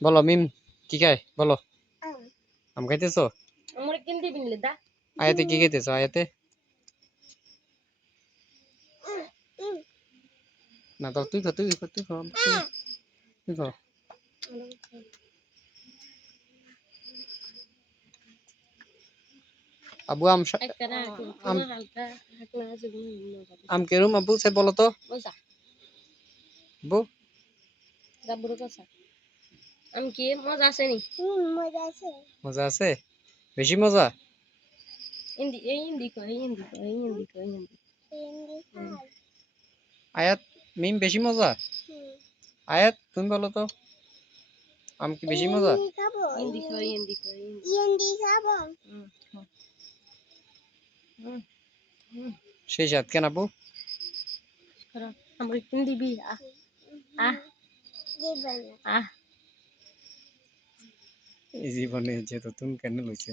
বলো মিম কি খায় বলো আম খাইতেছো আমার কিনতে বিনলে দা আয়াতে কি খাইতেছো আয়াতে না তো তুই খা তুই খা আবু একটা না আম হালকা হালকা আছে আম কেরম আবু সে বলো তো মজা বু দাবুর কথা আম কি মজা আছে নি মজা আছে বেশি মজা হিন্দি আয়াত মিম বেশি মজা আয়াত তুমি বলো তো আম কি বেশি মজা হিন্দি খাবো সেই সাত কেন আবু আমরা হিন্দি বি এই জীবনে যে তো তুমি কেন লইছে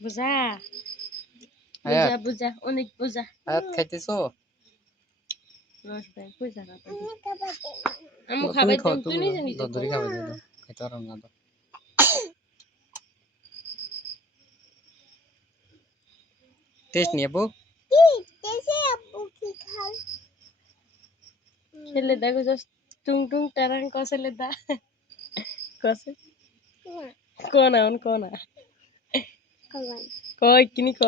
বুঝা আয়াত বুঝা অনেক বুঝা আয়াত খাইতেছো আমু তুমি খাবার খাও দিম তুই তুমি নিজে নিজে দদরি খাবে দাও খাইতে পারো না তো টেস্ট নিয়ে আবু ছেলে দেখো জাস্ট টুং টুং টারাং কসলে দা কসে কোনা অন কোনা কই কিনি ক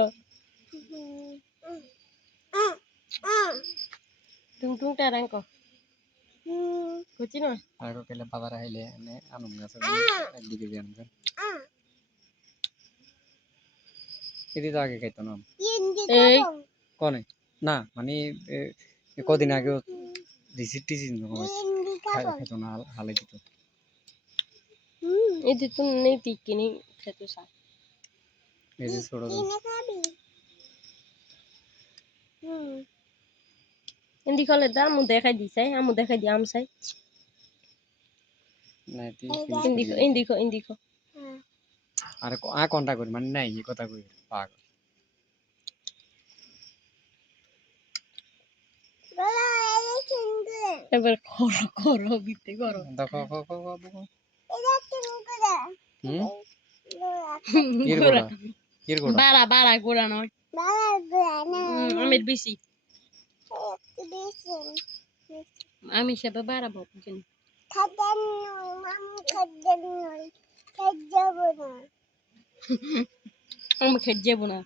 টুং টুং টারাং ক কুচি না আর কেলে বাবার আইলে এনে আনন্দ আছে একদিকে জানবেন এদি তো আগে খাইতো না এই কোনে না মানে কদিন আগে দিছি টিসি খাইতো না হালে দিত এদি তো নেই কিনি খেতো সা এই যে ছোট হিন্দি খলে দা আমু দেখাই দিছাই আমু দেখাই দি আম চাই না তি হিন্দি খ আরে আ কোনটা করি মানে নাই এই কথা কই পাগ এবার করো করো বিতে করো দেখো ক ক ক গোড়া কির গোড়া বাড়া বাড়া গোড়া নয় আমের বেশি আমি সেবা বাড়াবো বুঝিনি আমি খেতে যাবো না